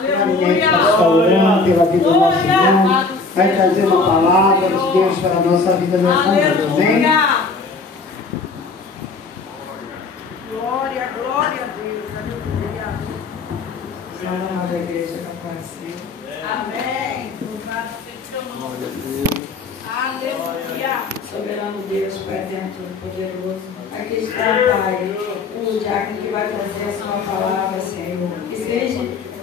Marinete está orando pela vida do nosso irmão. Vai trazer uma palavra de Deus para a nossa vida nessa noite. Amém? Glória, glória a Deus. Aleluia. Salve a amada igreja capacita. Amém. Louvado seja o teu nome. Aleluia. Soberano Deus, Pai eterno, todo-poderoso. Aqui está, Pai, o diácono que vai trazer a sua palavra, Senhor. Que seja,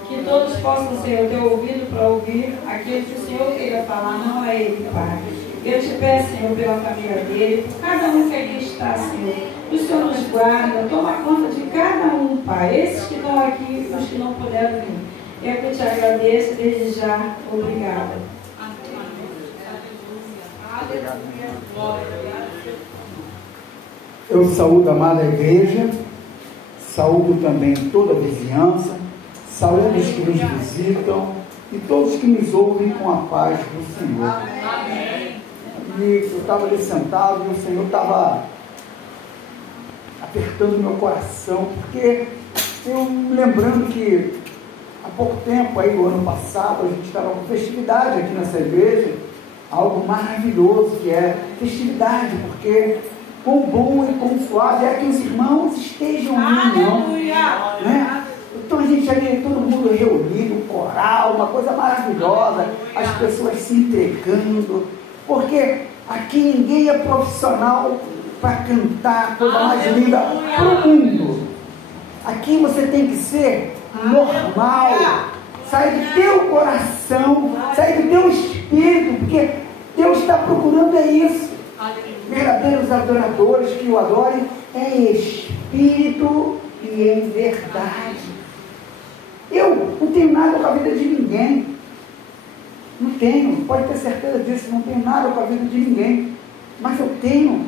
que todos possam, Senhor, ter ouvido para ouvir aquilo que o Senhor queira falar, não é Ele, Pai. Eu te peço, Senhor, pela família dele, por cada um que aqui está, Senhor. O Senhor nos guarda, toma conta de cada um, Pai. Esses que estão aqui, os que não puderam vir. Eu te agradeço desde já. Obrigada. Eu saúdo a amada igreja, saúdo também toda a vizinhança, saúdo os que nos visitam e todos que nos ouvem com a paz do Senhor. Amém. E eu estava ali sentado e o Senhor estava apertando meu coração, porque eu lembrando que há pouco tempo, aí no ano passado, a gente estava com festividade aqui nessa igreja, algo maravilhoso que é festividade, porque quão bom e quão suave é que os irmãos estejam em união, né? Então a gente ali, todo mundo reunido, coral, uma coisa maravilhosa, as pessoas se entregando, porque aqui ninguém é profissional para cantar a coisa mais linda para o mundo. Aqui você tem que ser normal, sair do teu coração, sair do teu espírito, porque Deus está procurando é isso. Verdadeiros adoradores que o adorem é espírito e em verdade. Eu não tenho nada com a vida de ninguém. Não tenho, pode ter certeza disso, não tenho nada com a vida de ninguém. Mas eu tenho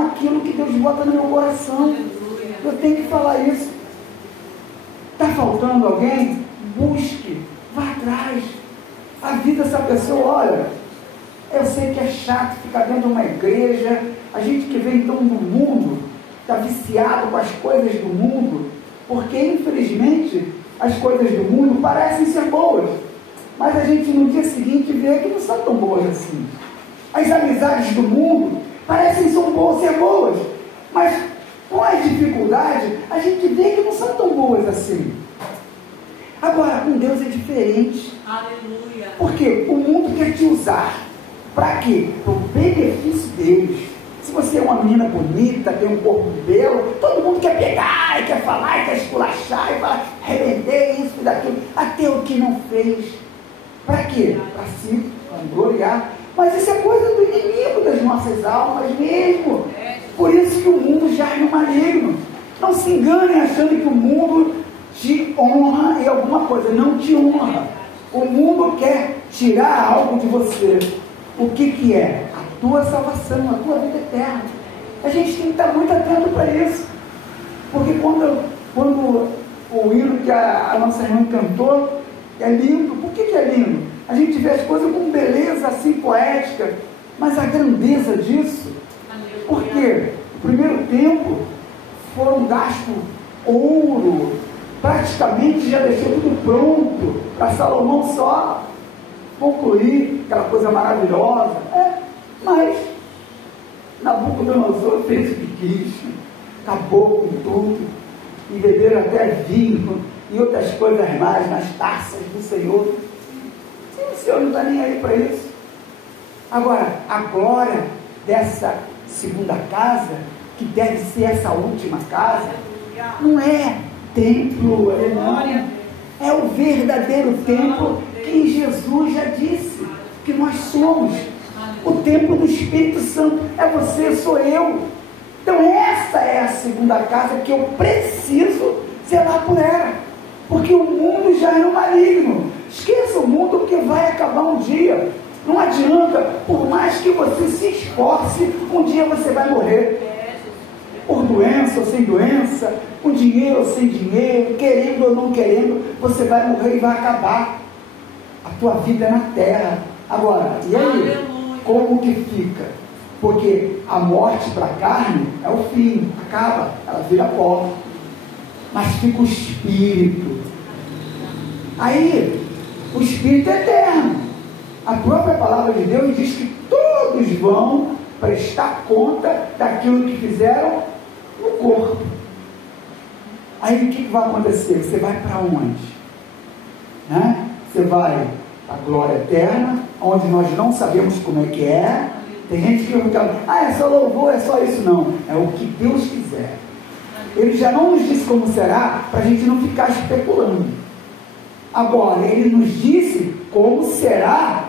aquilo que Deus bota no meu coração. Eu tenho que falar isso. Está faltando alguém? Busque, vá atrás. A vida dessa pessoa, olha, eu sei que é chato ficar dentro de uma igreja. A gente que vem então do mundo, está viciado com as coisas do mundo, porque infelizmente as coisas do mundo parecem ser boas, mas a gente no dia seguinte vê que não são tão boas assim. As amizades do mundo parecem ser boas, mas com as dificuldades a gente vê que não são tão boas assim. Agora, com Deus é diferente. Aleluia. Porque o mundo quer te usar. Para quê? Para o benefício deles. Se você é uma menina bonita, tem um corpo belo, todo mundo quer pegar, e quer falar, e quer esculachar, e falar, arrebentei isso e daquilo, até o que não fez. Para quê? Para si, gloriar. Mas isso é coisa do inimigo das nossas almas mesmo. Por isso que o mundo jaz no maligno. Não se enganem achando que o mundo te honra em alguma coisa. Não te honra. O mundo quer tirar algo de você. O que é? A tua salvação, a tua vida eterna. A gente tem que estar muito atento para isso. Porque quando o hino que a nossa irmã cantou é lindo. Por que é lindo? A gente vê as coisas com beleza assim poética, mas a grandeza disso, porque no primeiro tempo foram gastos ouro, praticamente já deixou tudo pronto para Salomão só concluir aquela coisa maravilhosa. Mas Nabucodonosor fez o que quis, acabou com tudo, e beberam até vinho e outras coisas mais nas taças do Senhor. O Senhor não está nem aí para isso. Agora, a glória dessa segunda casa, que deve ser essa última casa, não é templo, é o verdadeiro templo que Jesus já disse que nós somos. O templo do Espírito Santo é você, sou eu. Então essa é a segunda casa que eu preciso zelar por ela, porque o mundo já é um maligno. Esqueça o mundo, que vai acabar um dia. Não adianta, por mais que você se esforce, um dia você vai morrer. Por doença ou sem doença, com dinheiro ou sem dinheiro, querendo ou não querendo, você vai morrer e vai acabar. A tua vida é na terra. Agora, e aí? Como que fica? Porque a morte para a carne é o fim, acaba, ela vira pó. Mas fica o espírito. Aí, o Espírito é eterno. A própria palavra de Deus diz que todos vão prestar conta daquilo que fizeram no corpo. Aí o que vai acontecer? Você vai para onde? Né? Você vai para a glória eterna, onde nós não sabemos como é que é. Tem gente que fica, é só louvor, é só isso. Não, é o que Deus quiser. Ele já não nos disse como será, para a gente não ficar especulando. Agora, ele nos disse como será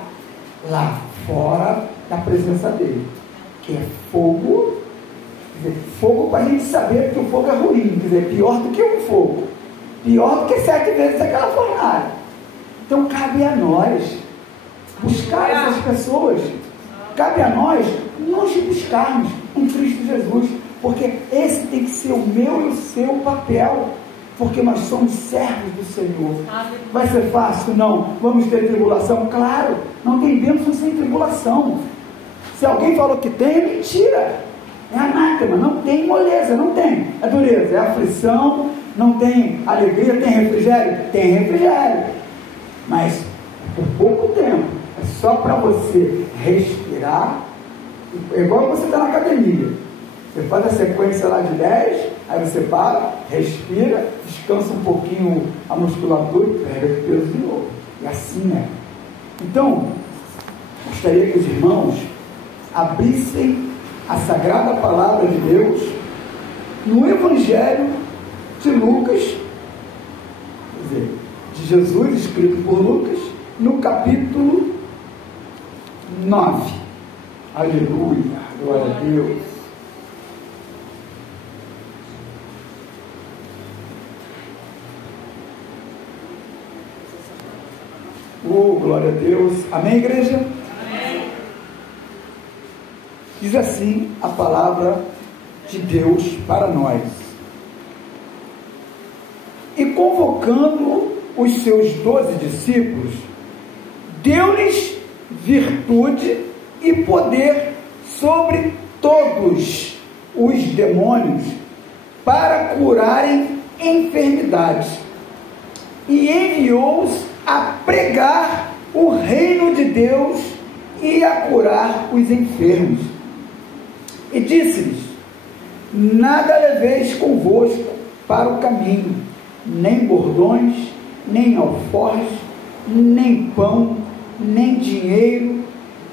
lá fora da presença dele, que é fogo. Quer dizer, fogo para a gente saber que o fogo é ruim, quer dizer, pior do que um fogo, pior do que 7 vezes aquela fornalha. Então cabe a nós buscar essas pessoas, cabe a nós nos buscarmos em Cristo Jesus, porque esse tem que ser o meu e o seu papel, porque nós somos servos do Senhor. Vai ser fácil? Não. Vamos ter tribulação? Claro, não tem bênção sem tribulação. Se alguém falou que tem, é mentira, é anátema, não tem moleza, não tem, é dureza, é aflição, não tem alegria, tem refrigério? Tem refrigério, mas por pouco tempo, é só para você respirar, é igual você está na academia, você faz a sequência lá de 10, aí você para, respira, descansa um pouquinho a musculatura e pega o peso de novo, e assim é. Então, gostaria que os irmãos abrissem a Sagrada Palavra de Deus no Evangelho de Lucas, quer dizer, de Jesus, escrito por Lucas, no capítulo 9. Aleluia, glória a Deus. Glória a Deus. Amém, igreja? Amém. Diz assim a palavra de Deus para nós. E convocando os seus 12 discípulos, deu-lhes virtude e poder sobre todos os demônios para curarem enfermidades, e enviou-os a pregar o reino de Deus e a curar os enfermos. E disse-lhes: nada leveis convosco para o caminho, nem bordões, nem alforjes, nem pão, nem dinheiro,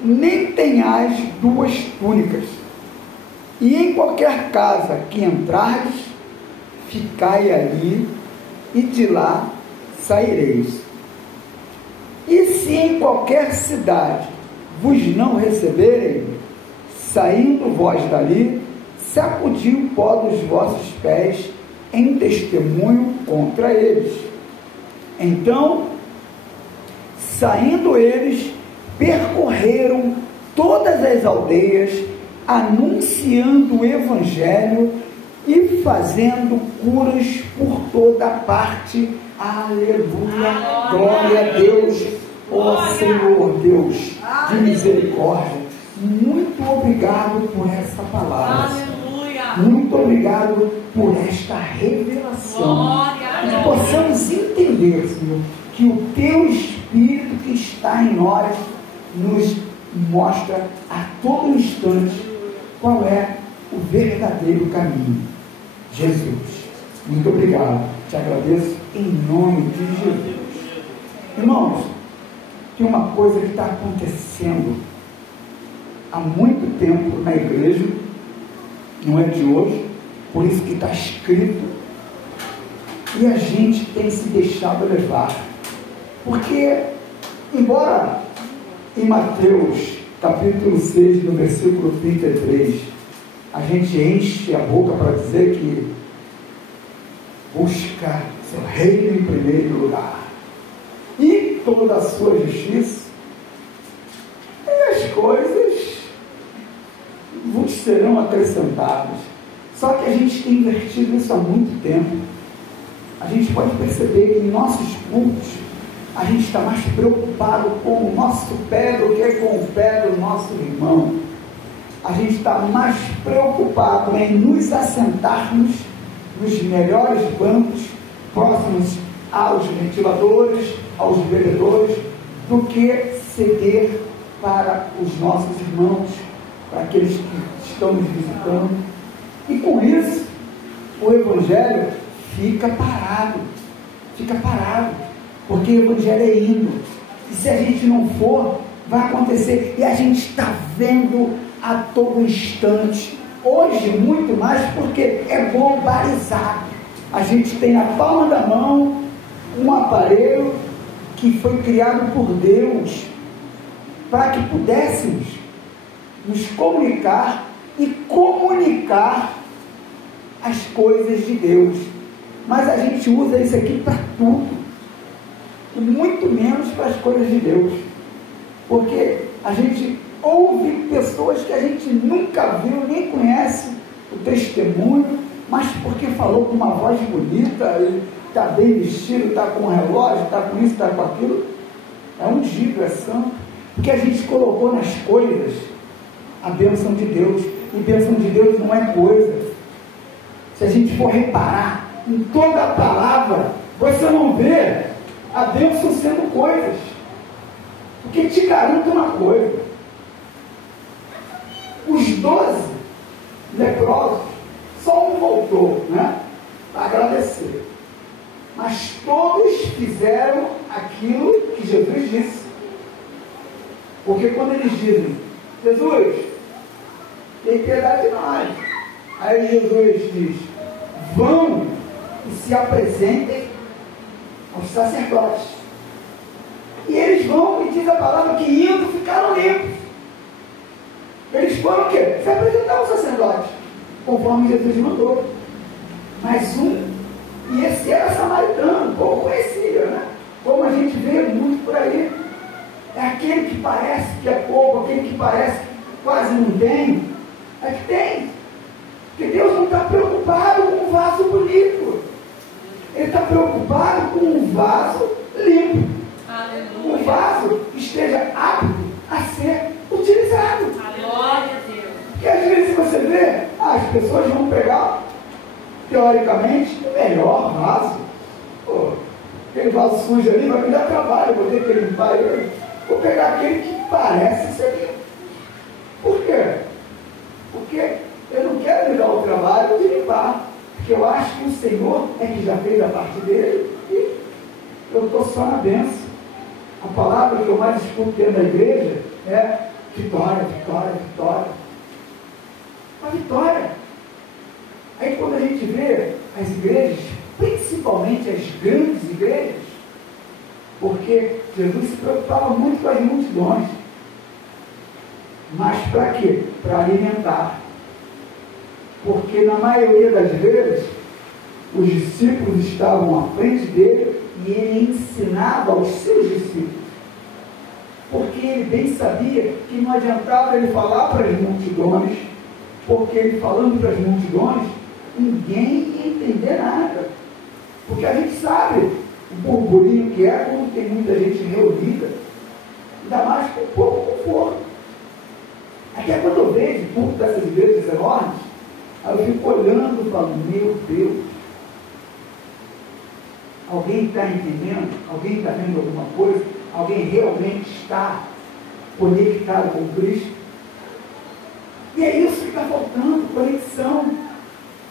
nem tenhais 2 túnicas. E em qualquer casa que entrardes, ficai ali, e de lá saireis. E se em qualquer cidade vos não receberem, saindo vós dali, sacudi o pó dos vossos pés em testemunho contra eles. Então, saindo eles, percorreram todas as aldeias, anunciando o Evangelho e fazendo curas por toda parte. Aleluia, glória a Deus, ó Senhor Deus de misericórdia. Muito obrigado por essa palavra. Aleluia. Muito obrigado por esta revelação. Que possamos entender, Senhor, que o Teu Espírito que está em nós nos mostra a todo instante qual é o verdadeiro caminho. Jesus, muito obrigado. Te agradeço em nome de Jesus. Irmãos, tem uma coisa que está acontecendo há muito tempo na igreja, não é de hoje, por isso que está escrito, e a gente tem se deixado levar, porque embora em Mateus capítulo 6, no versículo 33, a gente enche a boca para dizer que busca seu reino em primeiro lugar e toda a sua justiça, e as coisas vos serão acrescentadas. Só que a gente tem invertido isso há muito tempo. A gente pode perceber que em nossos cultos a gente está mais preocupado com o nosso pé do que com o pé do nosso irmão. A gente está mais preocupado em nos assentarmos nos melhores bancos, próximos aos ventiladores, aos bebedores, do que ceder para os nossos irmãos, para aqueles que estão nos visitando. E com isso, o Evangelho fica parado, porque o Evangelho é indo, e se a gente não for, vai acontecer, e a gente está vendo a todo instante, hoje muito mais, porque é globalizado. A gente tem na palma da mão um aparelho que foi criado por Deus para que pudéssemos nos comunicar e comunicar as coisas de Deus, mas a gente usa isso aqui para tudo, e muito menos para as coisas de Deus, porque a gente ouve pessoas que a gente nunca viu, nem conhece o testemunho, mas porque falou com uma voz bonita, está bem vestido, está com um relógio, está com isso, está com aquilo, é ungido, é santo, porque a gente colocou nas coisas a bênção de Deus, e bênção de Deus não é coisa. Se a gente for reparar em toda a palavra, você não vê a bênção sendo coisas, porque te garanto uma coisa, os 12 leprosos, só um voltou, né, para agradecer, mas todos fizeram aquilo que Jesus disse, porque quando eles dizem, Jesus, tem piedade de nós, aí Jesus diz, vão e se apresentem aos sacerdotes, e eles vão, e diz a palavra que indo ficaram limpos. Eles foram o quê? Se apresentar aos sacerdotes, conforme Jesus mandou. Mas e esse era samaritano, pouco conhecia, né? Como a gente vê muito por aí, é aquele que parece que é pouco, aquele que parece que quase não tem, é que tem, porque Deus não está preocupado com um vaso bonito, Ele está preocupado com um vaso limpo, um vaso que esteja apto a ser utilizado. Glória a Deus. Porque às vezes você vê, as pessoas vão pegar, teoricamente, o melhor vaso. Pô, aquele vaso sujo ali vai me dar trabalho, vou ter que limpar ele. Vou pegar aquele que parece ser limpo. Por quê? Porque eu não quero me dar o trabalho de limpar, porque eu acho que o Senhor é que já fez a parte dele e eu estou só na bênção. A palavra que eu mais escuto dentro da igreja é vitória, vitória, vitória. Uma vitória. Aí quando a gente vê as igrejas, principalmente as grandes igrejas, porque Jesus se preocupava muito com as multidões, mas para quê? Para alimentar. Porque na maioria das vezes os discípulos estavam à frente dele e ele ensinava aos seus discípulos, porque ele bem sabia que não adiantava ele falar para as multidões, porque ele falando para as multidões ninguém ia entender nada, porque a gente sabe o burburinho que é quando tem muita gente reunida, ainda mais com pouco conforto. Até quando eu vejo o culto dessas igrejas enormes, aí eu fico olhando e falo, meu Deus, alguém está entendendo? Alguém está vendo alguma coisa? Alguém realmente está conectado com Cristo? E é isso que está faltando, conexão.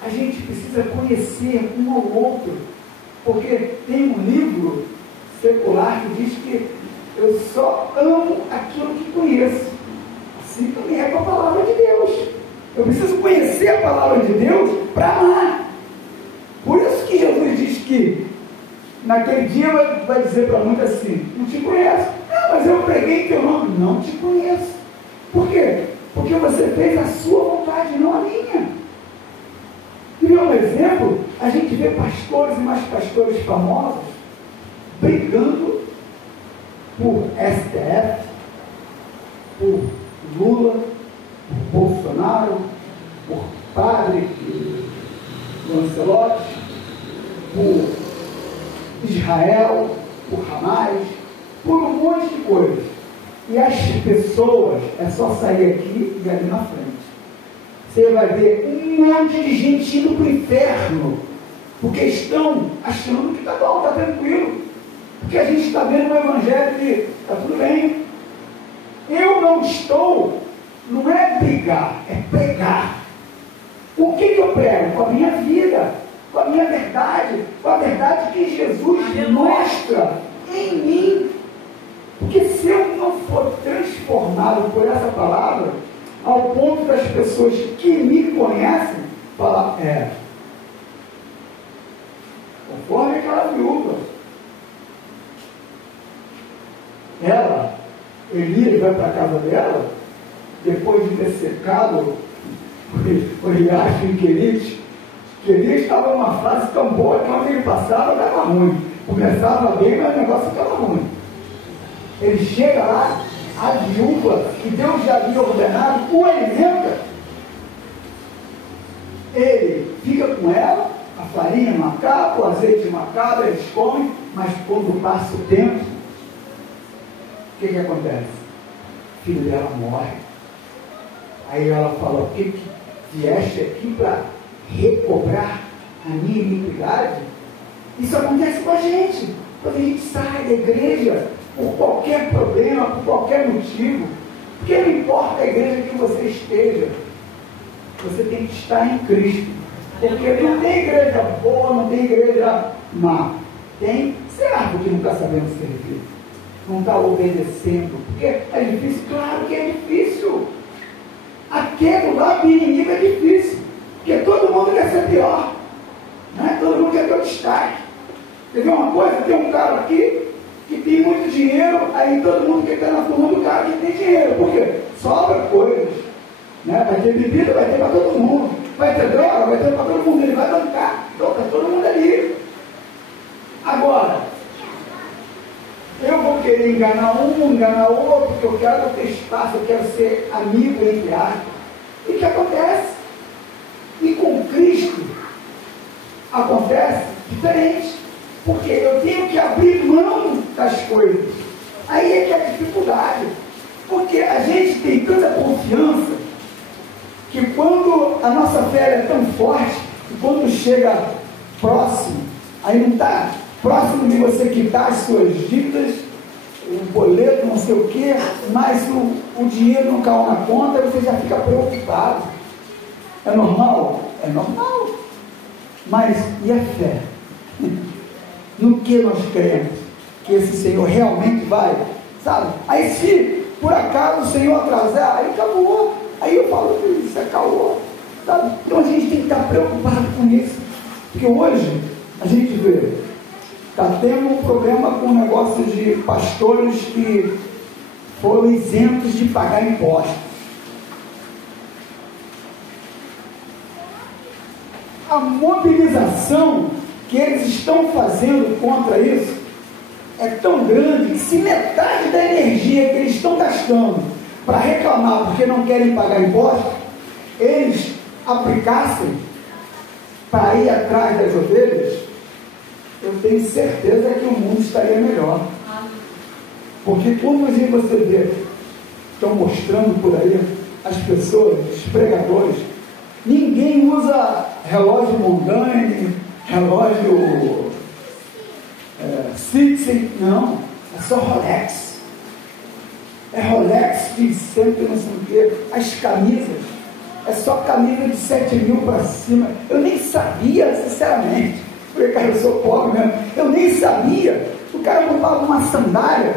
A gente precisa conhecer um ao outro, porque tem um livro secular que diz que eu só amo aquilo que conheço. Assim também é com a palavra de Deus. Eu preciso conhecer a palavra de Deus para amar. Por isso que Jesus diz que naquele dia vai dizer para muitos assim, não te conheço. Não, mas eu preguei em teu nome. Não te conheço. Por quê? Porque você fez a sua vontade, não a minha. E um exemplo, a gente vê pastores e mais pastores famosos brigando por STF, por Lula, por Bolsonaro, por Padre Lancelotti, por Israel, por Hamas, por um monte de coisas. E as pessoas, é só sair aqui e ali na frente. Você vai ver um monte de gente indo para o inferno, porque estão achando que está bom, está tranquilo. Porque a gente está vendo um evangelho que está tudo bem. Eu não estou, não é brigar, é pregar. O que eu prego? Com a minha vida, com a minha verdade, com a verdade que Jesus mostra em mim. Porque se eu não for transformado por essa palavra, ao ponto das pessoas que me conhecem, falar, conforme aquela viúva, Elias vai para a casa dela, depois de ter secado o riacho em Querite estava numa fase tão boa que quando ele passava estava ruim. Começava bem, mas o negócio estava ruim. Ele chega lá, a viúva que Deus já havia ordenado, o alimenta. Ele fica com ela, a farinha não acaba, o azeite não acaba, eles comem, mas quando passa o tempo, o que acontece? O filho dela morre. Aí ela fala, o que vieste aqui para recobrar a minha iniquidade? Isso acontece com a gente. Quando a gente sai da igreja, por qualquer problema, por qualquer motivo, porque não importa a igreja que você esteja, você tem que estar em Cristo. Porque não tem igreja boa, não tem igreja má. Tem servo que não está sabendo servir, não está obedecendo. Porque é difícil? Claro que é difícil. Aquele lado do inimigo é difícil, porque todo mundo quer ser pior, né? Todo mundo quer ter o destaque. Quer ver uma coisa? Tem um cara aqui que tem muito dinheiro, aí todo mundo quer estar na turma do cara que tem dinheiro. Por quê? Sobra coisas, né? Vai ter bebida, vai ter para todo mundo. Vai ter droga, vai ter para todo mundo. Ele vai bancar, então está todo mundo ali. Agora, eu vou querer enganar um, enganar outro, porque eu quero ter espaço, eu quero ser amigo entre aspas. E o que acontece? E com Cristo acontece diferente, porque eu tenho que abrir mão das coisas. Aí é que é a dificuldade, porque a gente tem tanta confiança que quando a nossa fé é tão forte, que quando chega próximo, aí não está próximo de você quitar as suas dívidas, o boleto, não sei o quê, mas o dinheiro não caiu na conta, você já fica preocupado. É normal? É normal. Mas e a fé? No que nós cremos? Que esse Senhor realmente vai, sabe? Aí se por acaso o Senhor atrasar, aí acabou. Aí eu falo, isso acabou, sabe? Então a gente tem que estar preocupado com isso. Porque hoje a gente vê, está tendo um problema com o negócio de pastores que foram isentos de pagar impostos. A mobilização que eles estão fazendo contra isso é tão grande que se metade da energia que eles estão gastando para reclamar porque não querem pagar impostos, eles aplicassem para ir atrás das ovelhas, eu tenho certeza que o mundo estaria melhor. Porque como você vê, estão mostrando por aí, as pessoas, os pregadores, ninguém usa relógio Mondane, relógio Citizen, não, é só Rolex. É Rolex, que sempre não sei o quê. As camisas, é só camisa de 7 mil para cima. Eu nem sabia, sinceramente. Falei, cara, eu sou pobre mesmo. Eu nem sabia. O cara comprava uma sandália,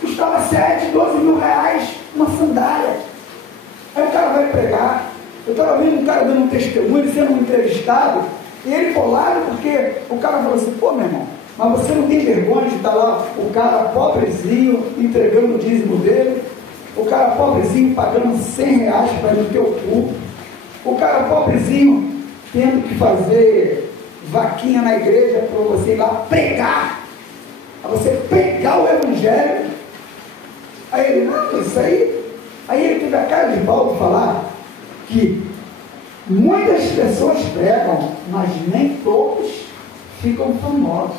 custava 7, 12 mil reais, uma sandália. Aí o cara vai pregar. Eu estava vendo um cara dando um testemunho, ele sendo um entrevistado, e ele colado porque o cara falou assim, pô, meu irmão, mas você não tem vergonha de estar lá, o cara pobrezinho, entregando o dízimo dele, o cara pobrezinho pagando 100 reais para ir no teu culto, o cara pobrezinho tendo que fazer vaquinha na igreja para você ir lá pregar, para você pregar o evangelho. Aí ele, não, isso aí ele teve a cara de pau de falar que muitas pessoas pregam, mas nem todos ficam famosos.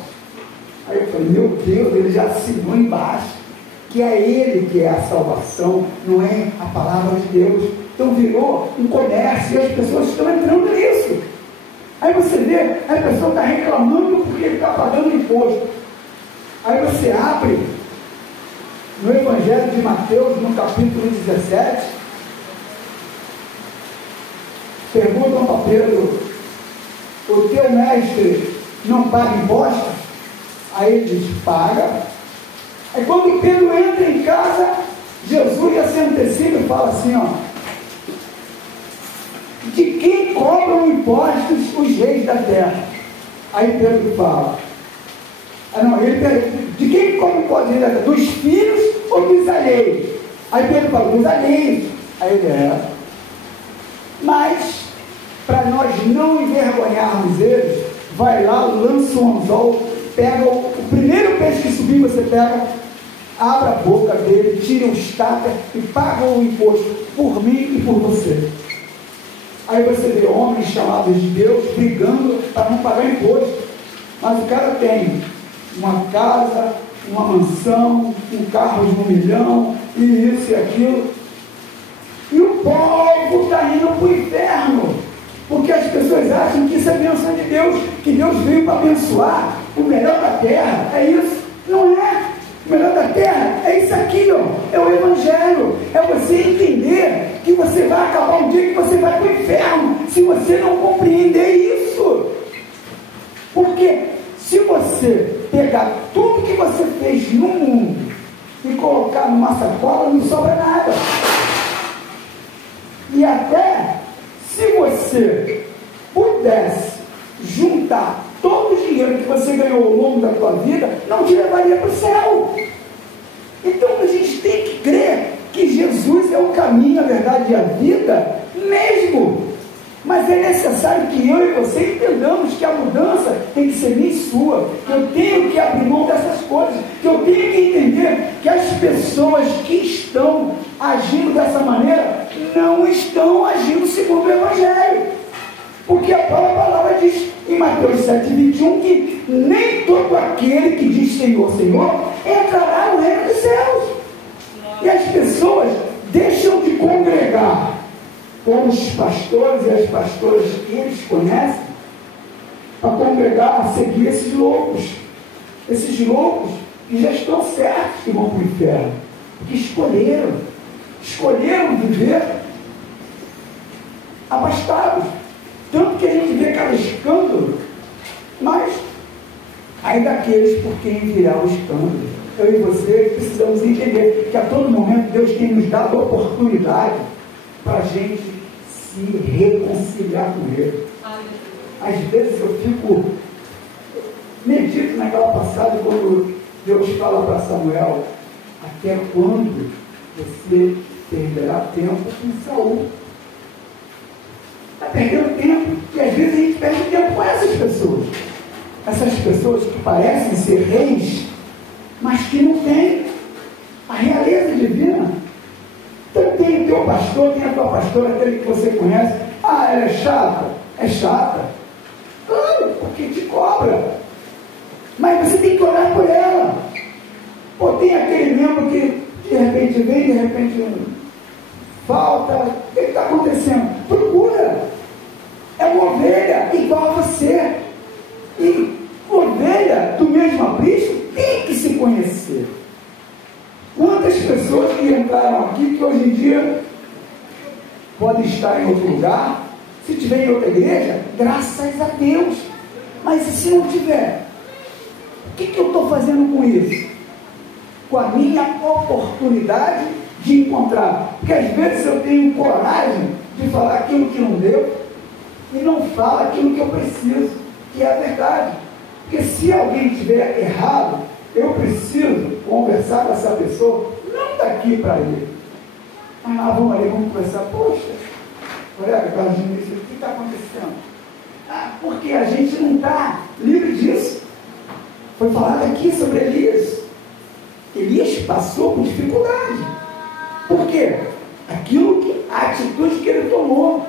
Aí eu falei, meu Deus, ele já assinou embaixo que é ele que é a salvação, não é a palavra de Deus. Então virou um comércio e as pessoas estão entrando nisso. Aí você vê, a pessoa está reclamando porque ele está pagando imposto. Aí você abre no Evangelho de Mateus, no capítulo 17, perguntam para Pedro: o teu mestre não paga imposto? Aí ele diz: paga. Aí quando Pedro entra em casa, Jesus já se antecipa e fala assim, ó: de quem cobram impostos os reis da terra? Aí Pedro fala, ele pergunta: de quem cobram impostos os reis da terra? Dos filhos ou dos alheios? Aí Pedro fala: dos alheios. Aí ele mas, para nós não envergonharmos eles, vai lá, lança um anzol, pega o primeiro peixe que subir, você pega, abre a boca dele, tira o estaca e paga o imposto por mim e por você. Aí você vê homens chamados de Deus brigando para não pagar imposto, mas o cara tem uma casa, uma mansão, um carro de 1 milhão, e isso e aquilo, e o povo está indo para o inferno, porque as pessoas acham que isso é bênção de Deus, que Deus veio para abençoar o melhor da terra. É isso? Não é. O melhor da terra é isso aqui, ó. É o Evangelho. É você entender que você vai acabar um dia que você vai para o inferno, se você não compreender isso. Porque se você pegar tudo que você fez no mundo e colocar numa sacola, não sobra nada. E até se você pudesse juntar todo o dinheiro que você ganhou ao longo da sua vida, não te levaria para o céu. Então a gente tem que crer que Jesus é o caminho, a verdade e a vida mesmo. Mas é necessário que eu e você entendamos que a mudança tem que ser minha e sua, que eu tenho que abrir mão dessas coisas, que eu tenho que entender que as pessoas que estão agindo dessa maneira não estão agindo segundo o Evangelho, porque a própria palavra diz em Mateus 7,21 que nem todo aquele que diz Senhor, Senhor entrará no reino dos céus. E as pessoas deixam de congregar com os pastores e as pastoras que eles conhecem, para congregar, a seguir esses loucos que já estão certos que vão para o inferno, que escolheram viver abastados. Tanto que a gente vê cada escândalo, mas aí daqueles por quem virá o escândalo. Eu e você precisamos entender que a todo momento Deus tem nos dado a oportunidade para a gente se reconciliar com Ele. Às vezes eu fico, medito naquela passagem quando Deus fala para Samuel: até quando você perderá tempo com Saul? Está perdendo tempo, e às vezes a gente perde tempo com essas pessoas que parecem ser reis, mas que não têm a realeza divina. Então tem o teu pastor, tem a tua pastora, aquele que você conhece. Ah, ela é chata? É chata. Claro, porque te cobra. Mas você tem que orar por ela. Ou tem aquele membro que de repente vem, de repente falta. O que está acontecendo? Procura. É uma ovelha igual a você. E ovelha do mesmo aprisco tem que se conhecer. Quantas pessoas que entraram aqui que hoje em dia podem estar em outro lugar, se tiver em outra igreja, graças a Deus. Mas e se não tiver? O que eu estou fazendo com isso? Com a minha oportunidade de encontrar. Porque às vezes eu tenho coragem de falar aquilo que não deu e não falo aquilo que eu preciso, que é a verdade. Porque se alguém estiver errado, eu preciso conversar com essa pessoa, não daqui para ele. Ah, vamos ali, vamos conversar. Poxa, colega, Carlinhos, o que está acontecendo? Ah, porque a gente não está livre disso. Foi falado aqui sobre Elias. Elias passou por dificuldade. Por quê? A atitude que ele tomou.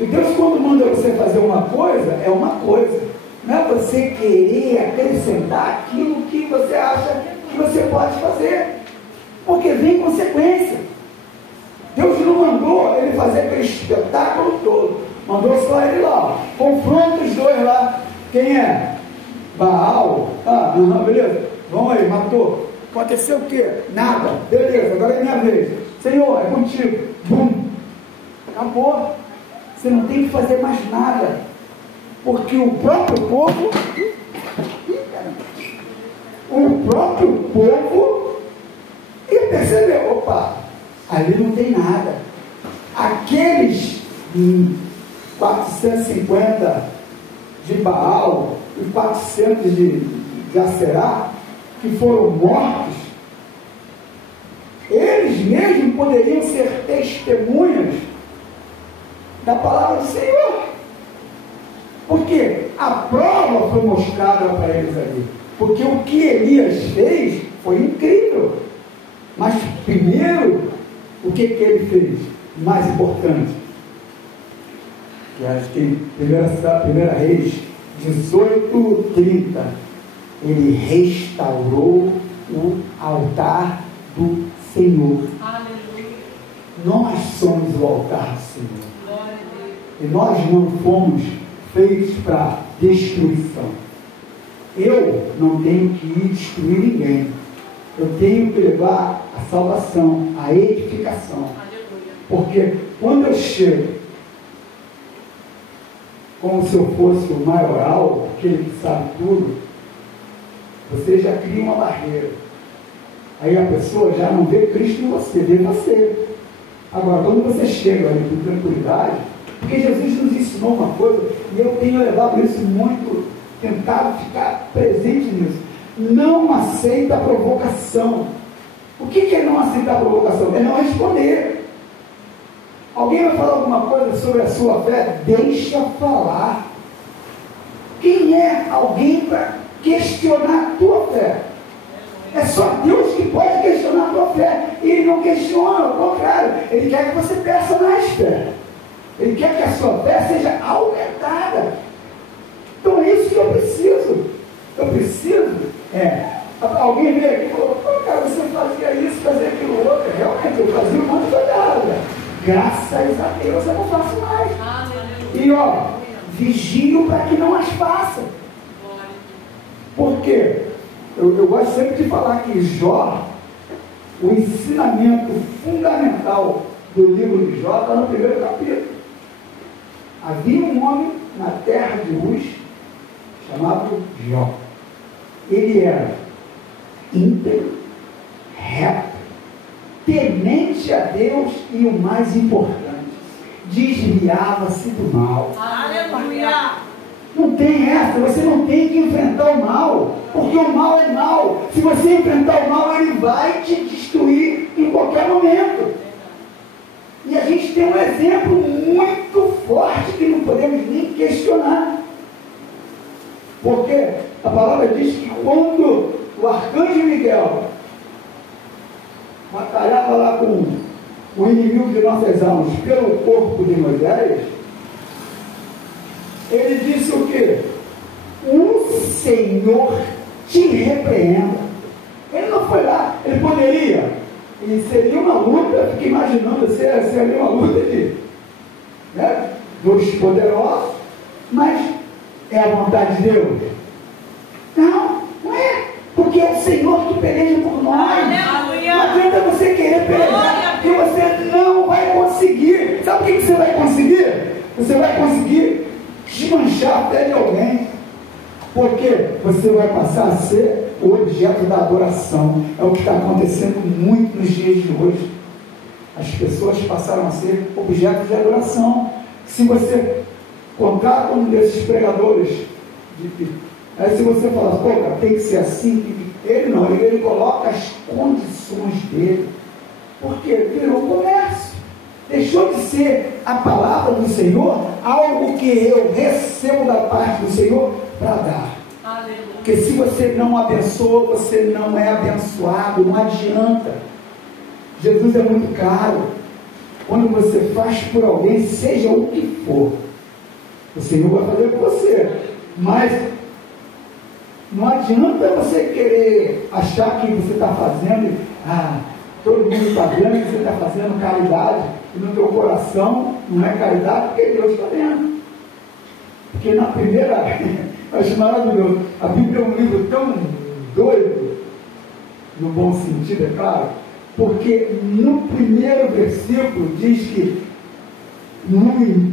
E Deus, quando manda você fazer uma coisa, é uma coisa. Não é você querer acrescentar aquilo que você acha que você pode fazer. Porque vem consequência. Deus não mandou ele fazer aquele espetáculo todo. Mandou só ele lá. Confronta os dois lá. Quem é? Baal. Ah, não, beleza. Vamos aí, matou. Aconteceu o quê? Nada. Beleza, agora é minha vez. Senhor, é contigo. Bum. Acabou. Você não tem que fazer mais nada. Porque o próprio povo ia perceber, opa, ali não tem nada. Aqueles 450 de Baal e 400 de Aserá, que foram mortos, eles mesmos poderiam ser testemunhas da palavra do Senhor. Porque a prova foi mostrada para eles ali. Porque o que Elias fez foi incrível. Mas primeiro, o que ele fez? Mais importante. Que acho que em 1 Reis 18:30, ele restaurou o altar do Senhor. Aleluia. Nós somos o altar do Senhor. Glória a Deus. E nós não fomos feitos para destruição. Eu não tenho que ir destruir ninguém. Eu tenho que levar a salvação, a edificação. Aleluia. Porque quando eu chego, como se eu fosse o maioral, aquele que sabe tudo, você já cria uma barreira. Aí a pessoa já não vê Cristo em você, vê você. Agora, quando você chega ali com tranquilidade, porque Jesus nos ensinou uma coisa, e eu tenho levado isso muito, tentado ficar presente nisso. Não aceita a provocação. O que é não aceitar a provocação? É não responder. Alguém vai falar alguma coisa sobre a sua fé? Deixa falar. Quem é alguém para questionar a tua fé? É só Deus que pode questionar a tua fé. E Ele não questiona, ao contrário. Ele quer que você peça mais fé. Ele quer que a sua fé seja aumentada. Então é isso que eu preciso. Eu preciso. Alguém veio aqui e falou: pô, cara, você fazia isso, fazia aquilo outro. Realmente, eu fazia um monte de coisa errada. Graças a Deus eu não faço mais. E vigio para que não as faça. Por quê? Eu gosto sempre de falar que Jó, o ensinamento fundamental do livro de Jó está no primeiro capítulo. Havia um homem na terra de Uz chamado Jó. Ele era íntegro, reto, temente a Deus e o mais importante, desviava-se do mal. Aleluia. Não tem essa, você não tem que enfrentar o mal, porque o mal é mal. Se você enfrentar o mal, ele vai te destruir em qualquer momento. E a gente tem um exemplo muito forte que não podemos nem questionar. Porque a palavra diz que quando o arcanjo Miguel batalhava lá com o inimigo de nossas almas pelo corpo de Moisés, ele disse o quê? O Senhor te repreenda. Ele não foi lá, ele poderia, e seria uma luta, eu fiquei imaginando, seria uma luta de dos poderosos, mas é a vontade de Deus? Não, não é, porque é o Senhor que peleja por nós. Aleluia. Não adianta você querer pelejar, que você não vai conseguir. Sabe o que você vai conseguir? Você vai conseguir desmanchar a fé de alguém, porque você vai passar a ser o objeto da adoração. É o que está acontecendo muito nos dias de hoje. As pessoas passaram a ser objetos de adoração. Se você contar com um desses pregadores, aí se você falar, pô, cara, tem que ser assim, ele não, ele coloca as condições dele, porque virou comércio. Deixou de ser a palavra do Senhor algo que eu recebo da parte do Senhor para dar. Aleluia. Porque se você não abençoa, você não é abençoado, não adianta. Jesus é muito caro. Quando você faz por alguém, seja o que for, o Senhor vai fazer por você. Mas não adianta você querer achar que você está fazendo, todo mundo está vendo que você está fazendo caridade, e no teu coração não é caridade, porque Deus está vendo. Porque na primeira, eu acho maravilhoso, a Bíblia é um livro tão doido, no bom sentido, é claro, porque no primeiro versículo diz que no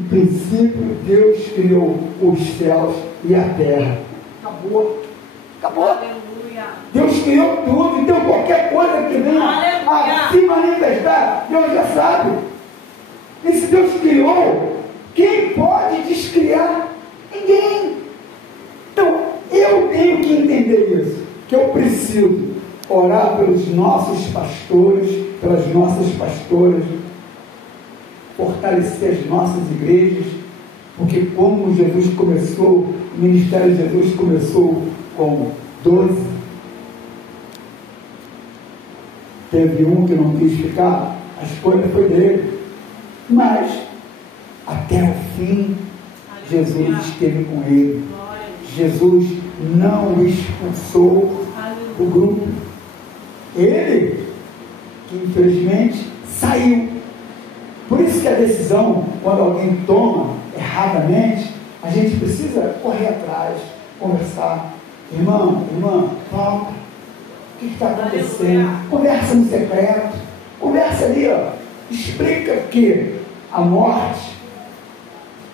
princípio Deus criou os céus e a terra. Acabou. Acabou. Aleluia. Deus criou tudo, então qualquer coisa que venha a se manifestar, Deus já sabe. E se Deus criou, quem pode descriar? Ninguém. Então, eu tenho que entender isso, que eu preciso orar pelos nossos pastores, pelas nossas pastoras, fortalecer as nossas igrejas, porque como Jesus começou, o ministério de Jesus começou com 12, teve um que não quis ficar, a escolha foi dele, mas até o fim Jesus esteve com ele. Jesus não o expulsou do grupo. Ele, que infelizmente saiu. Por isso que a decisão, quando alguém toma erradamente, a gente precisa correr atrás, conversar. Irmão, irmã, volta. O que está acontecendo? Conversa no secreto. Conversa ali, ó. Explica que a morte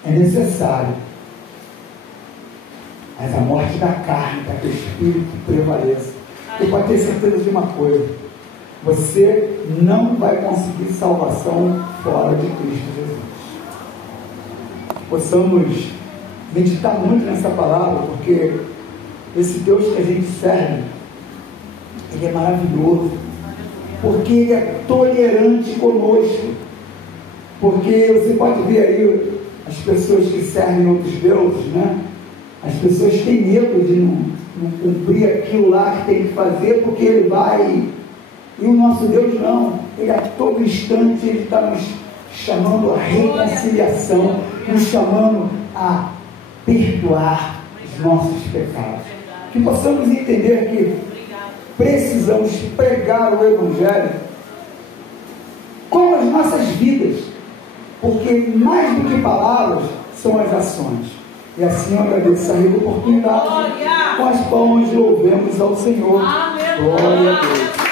é necessária. Mas a morte da carne, para que o espírito prevaleça. E pode ter certeza de uma coisa: você não vai conseguir salvação fora de Cristo Jesus. Possamos meditar muito nessa palavra, porque esse Deus que a gente serve, Ele é maravilhoso, porque Ele é tolerante conosco. Porque você pode ver aí as pessoas que servem outros deuses, né? As pessoas têm medo de não cumprir aquilo lá que tem que fazer, porque ele vai. E o nosso Deus não. Ele a todo instante Ele está nos chamando a reconciliação, nos chamando a perdoar os nossos pecados. Que possamos entender que precisamos pregar o Evangelho com as nossas vidas, porque mais do que palavras são as ações. E assim eu agradeço a oportunidade. Com as palmas louvemos ao Senhor. Glória a Deus.